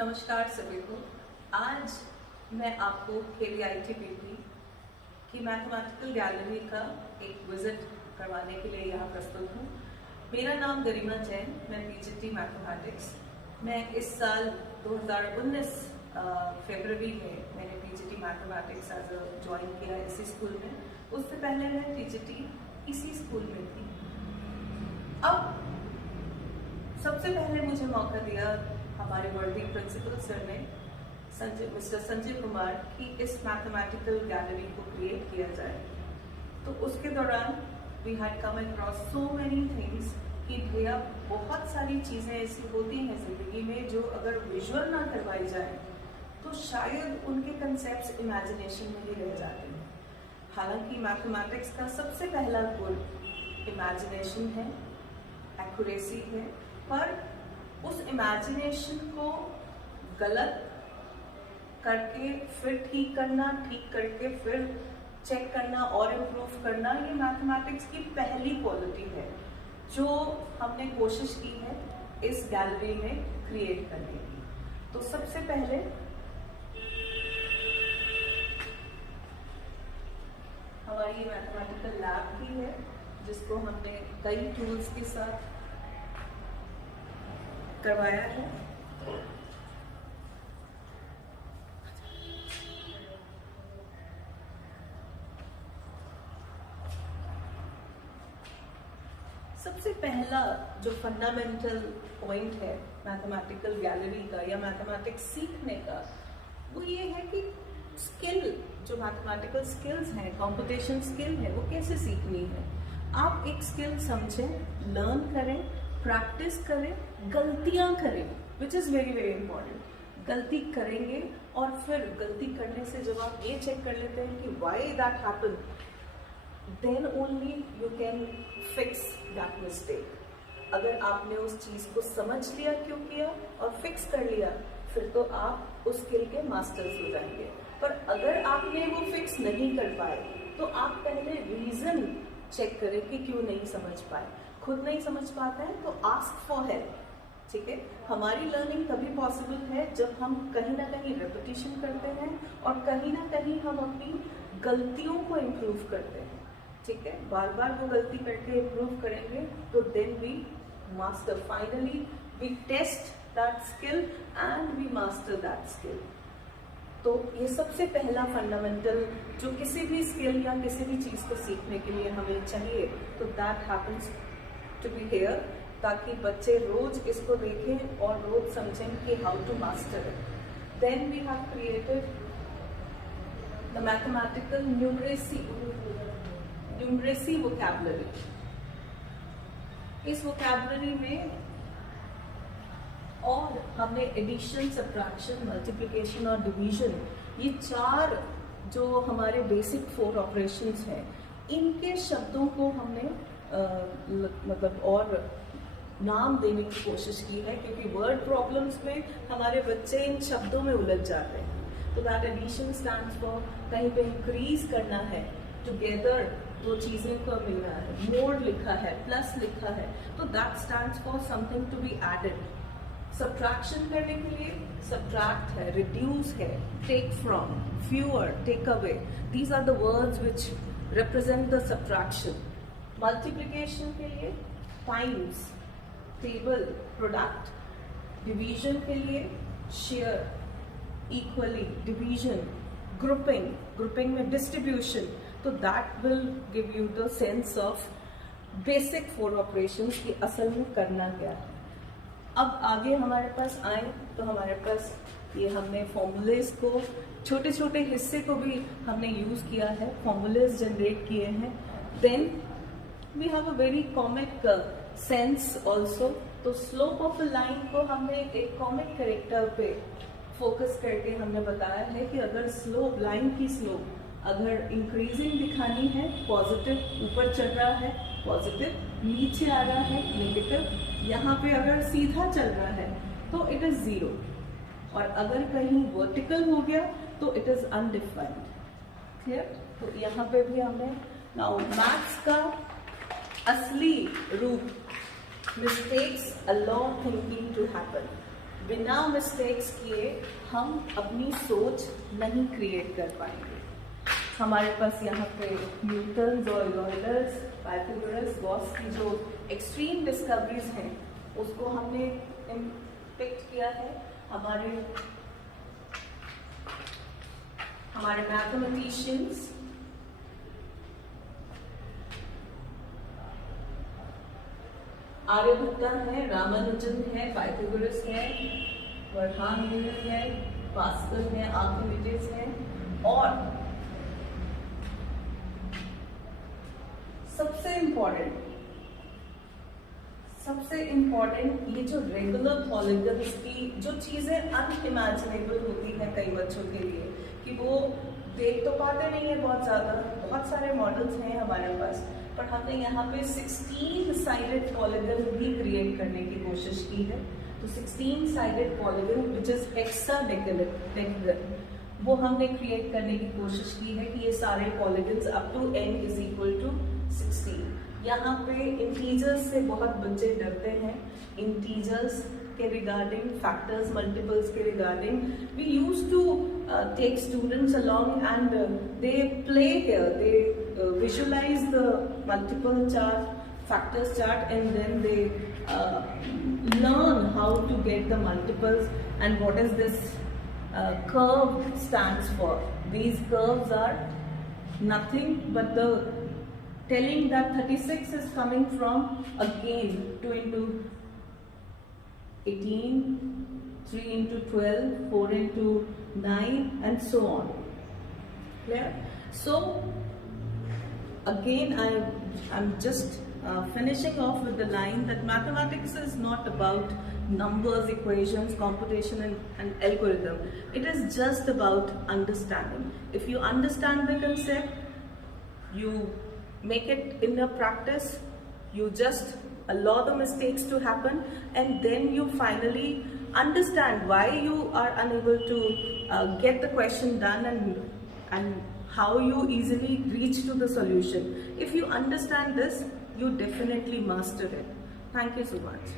नमस्कार सभी को। आज मैं आपको KVIT की मैथमेटिकल गैलरी का एक विजिट करवाने के लिए यहाँ प्रस्तुत हूँ। मेरा नाम गरिमा जैन, मैं PGT मैथमेटिक्स। मैं इस साल 2019 फरवरी में मैंने PGT मैथमेटिक्स एज ज्वाइन किया इसी स्कूल में। उससे पहले मैं PGT इसी स्कूल में थी। अब सबसे पहले मुझे मौका दिया हमारे वर्दी प्रिंसिपल सर ने, मिस्टर संजय कुमार, कि इस मैथमेटिकल गैलरी को क्रिएट किया जाए। तो उसके दौरान we had come across so many things कि भैया बहुत सारी चीज़ें ऐसी होती हैं ज़िंदगी में जो अगर विजुअल ना करवाई जाए तो शायद उनके कंसेप्ट्स इमेजिनेशन में ही रह जाते हैं। हालांकि मैथमेटिक्स का सबसे पहला गुण इमेजिनेशन है, एक्यूरेसी है, पर उस इमेजिनेशन को गलत करके फिर ठीक करना, ठीक करके फिर चेक करना और इम्प्रूव करना, ये मैथमेटिक्स की पहली क्वालिटी है जो हमने कोशिश की है इस गैलरी में क्रिएट करने की। तो सबसे पहले हमारी ये मैथमेटिकल लैब की है जिसको हमने कई टूल्स के साथ करवाया है। सबसे पहला जो फंडामेंटल पॉइंट है मैथमेटिकल गैलरी का या मैथमेटिक्स सीखने का, वो ये है कि स्किल, जो मैथमेटिकल स्किल्स हैं, कंप्यूटेशन स्किल है, वो कैसे सीखनी है। आप एक स्किल समझें, लर्न करें, प्रैक्टिस करें, गलतियां करें, which is very very important. गलती करेंगे और फिर गलती करने से जब आप ये चेक कर लेते हैं कि why that happen, then only you can fix that mistake. अगर आपने उस चीज़ को समझ लिया क्यों किया और फिक्स कर लिया, फिर तो आप उस स्किल के मास्टर्स हो जाएंगे। पर अगर आपने वो फिक्स नहीं कर पाए तो आप पहले रीज़न चेक करें कि क्यों नहीं समझ पाए। खुद नहीं समझ पाते हैं तो आस्क फॉर हेल्प। ठीक है, हमारी लर्निंग तभी पॉसिबल है जब हम कहीं ना कहीं रेपिटेशन करते हैं और कहीं ना कहीं हम अपनी गलतियों को इम्प्रूव करते हैं। ठीक है, बार बार वो गलती करके इम्प्रूव करेंगे तो then we master, finally we test that skill and we master that skill. तो ये सबसे पहला फंडामेंटल जो किसी भी स्किल या किसी भी चीज़ को सीखने के लिए हमें चाहिए, तो that happens to be here, ताकि बच्चे रोज इसको देखें और रोज समझें कि how to master it. Then we have created the mathematical numeracy vocabulary. इस वोकैबुलरी में और हमने एडिशन, सब्ट्रैक्शन, मल्टीप्लिकेशन और डिवीजन, ये चार जो हमारे बेसिक 4 ऑपरेशंस हैं, इनके शब्दों को हमने मतलब और नाम देने की कोशिश की है, क्योंकि वर्ड प्रॉब्लम्स में हमारे बच्चे इन शब्दों में उलझ जाते हैं। तो दैट एडिशन स्टैंड्स फॉर कहीं पे इंक्रीज करना है, टुगेदर दो चीजें को मिलना है, मोर लिखा है, प्लस लिखा है, तो that stands for something to be added. Subtraction करने के लिए सब्ट्रैक्ट है, रिड्यूस है, take from, fewer, take away, these are the words which represent the subtraction. Multiplication के लिए टाइम्स, टेबल, प्रोडक्ट। डिवीजन के लिए share, equally, division, grouping, grouping में डिस्ट्रीब्यूशन। तो that will give you the sense of basic 4 operations की असल में करना क्या है। अब आगे हमारे पास आए तो हमारे पास ये हमने फॉर्मूलेज को, छोटे छोटे हिस्से को भी हमने यूज किया है, फॉर्मूलेज जनरेट किए हैं। Then we have a very comic sense also. तो स्लोप ऑफ अ लाइन को हमने एक कॉमिक कैरेक्टर पे फोकस करके हमने बताया है कि अगर स्लोप, लाइन की स्लोप अगर इंक्रीजिंग दिखानी है, पॉजिटिव ऊपर चल रहा है पॉजिटिव, नीचे आ रहा है नेगेटिव, यहाँ पे अगर सीधा चल रहा है तो इट इज 0, और अगर कहीं वर्टिकल हो गया तो इट इज अनडिफाइंड। क्लियर? तो यहाँ पे भी हमने नाउ मैथ्स का असली रूप, mistakes allow thinking to happen. बिना मिस्टेक्स किए हम अपनी सोच नहीं क्रिएट कर पाएंगे। हमारे पास यहाँ पे न्यूटन और यूलर्स, पाइथागोरस, गॉस की जो एक्सट्रीम डिस्कवरीज हैं उसको हमने इम्पेक्ट किया है। हमारे मैथमेटिशियंस, आर्यभट्ट है, रामानुजन है, पाइथागोरस है, वर्हांगिल है, पास्कल है, आर्किमिडीज है, और सबसे इम्पोर्टेंट ये जो रेगुलर पॉलीगन्स की जो चीजें अनइमेजिनेबल होती हैं कई बच्चों के लिए कि वो देख तो पाते नहीं है बहुत सारे मॉडल्स हैं हमारे पास, पर हमने यहाँ पे 16 साइडेड पॉलीगन भी क्रिएट करने की कोशिश की है। तो 16 sided polygon which is hexadecimal, वो हमने क्रिएट करने की कोशिश की है कि ये सारे polygons up to n is equal to 16। यहाँ पे इंटीजर्स से बहुत बच्चे डरते हैं, इंटीजर्स के रिगार्डिंग, फैक्टर्स, मल्टीपल्स के regarding. We use to take students along and they play here, they visualize the multiple chart, factors chart, and then they learn how to get the multiples and what is this curve stands for. These curves are nothing but the telling that 36 is coming from again 2 into 18, 3 into 12, 4 into 9, and so on. Clear? So again, I'm just finishing off with the line that mathematics is not about numbers, equations, computation, and algorithm. It is just about understanding. If you understand the concept, you make it in your practice, you just allow the mistakes to happen, and then you finally understand why you are unable to get the question done and how you easily reach to the solution. If you understand this, you definitely master it. Thank you so much.